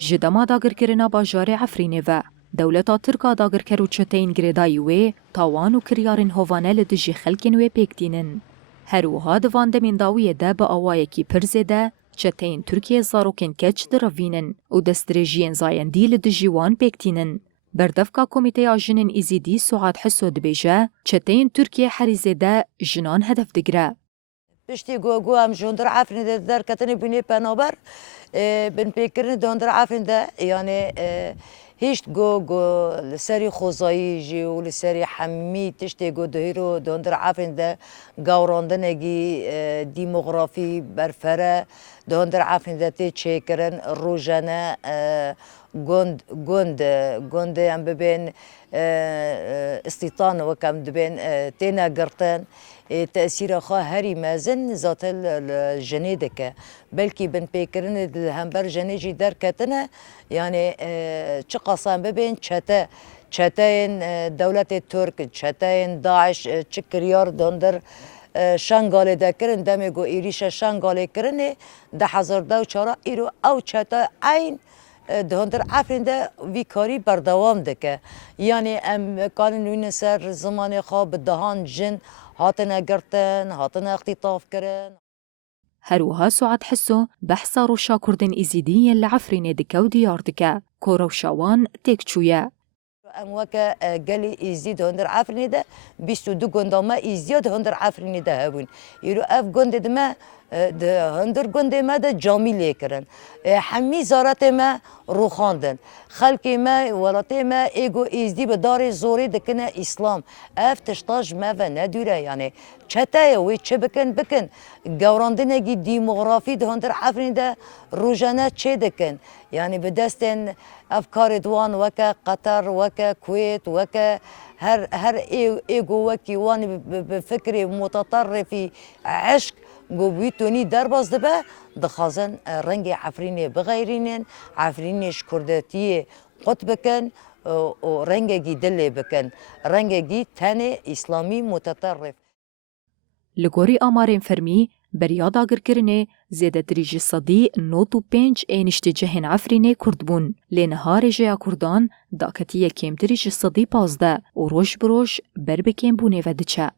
جدما داگرکرنا باجار عفرینه و دولتا ترکا داگرکر و چتین گریدایی وی تاوان و کریارن هوانه لدجی خلکن وی پیکتینن. هروها دوان دمین داویه ده با آوائه کی پرزه ده چتین ترکیه زاروکن کچ دروینن و دسترجین زایندی لدجی وان پیکتینن. بردفکا کمیته آجنن ایزیدی سعاد حسو دبیجه چتین ترکیه حریزه ده جنان هدف دگره. پشتی گو هم جندر عفرین ده در کتنی بینی پنابر بن پیکرین دندر عفرین ده یعنی هیچ گو لسری خوزایی جی و لسری حمی تشتی گو دهیرو دندر عفرین ده گاوراندنگی دیموغرافی برفره دندر عفرین ده تی چیکرن روزانه گند هم ببین استيطان وكم دبين تينا قرطان تأثير خا هري مازن ذات الجنيدك بلكي بن بيكرن الهمبر جنيجي در كتنا يعني تشقصان ببين چتاين دولة الترك چتاين داعش تشكريار دندر شنغالي دا كرن دميگو إيريشا شنغالي كرن ده حزر دو چارا إيرو أو چتا عين دهندر عفرین ده وی کاری بردوام دکه یعنی ام کانن وین سر زمان خواب دهان جن هاتن گرتن هاتن اختطاف کرن. هروها سعاد حسو بحثا روشا كردن إزيدية لعفرين دكا وديار دكا كوروشاوان تيكچويا. ام وكا قالي إزيد هندر عفرين ده بيستو دو قنداما إزياد هندر عفرين ده هبون يرو اف قند دما ده هندر قند ما ده جامي ليكرن حمي زارت ما روخاندن خلق ما ولات ما ايگو ازدي بدار زوري دكنا اسلام اف تشتاج ما و ندوره يعني چتا وي چه بكن گوراندنگي ديموغرافي ده هندر عفرين ده روجانا چه دكن يعني بدستن افكار دوان وكا قطر وكا كويت وكا هر ايگو وكي وان بفكر متطرفي عشق قوبيتوني درباز دبا دخازن رنگي عفريني بغيرين عفرينيش كرداتي قط بكن و رنگي دلي بكن رنگي تاني اسلامي متطرف لگوری آمارین فرمی بریادا گرکرنه زیده دریج صدی نوتو پنج اینشت جهن عفرینه کردبون لنهار جیا کردان داکتیه کم دریج صدی پازده و روش بروش بر بکم بونه ودچه.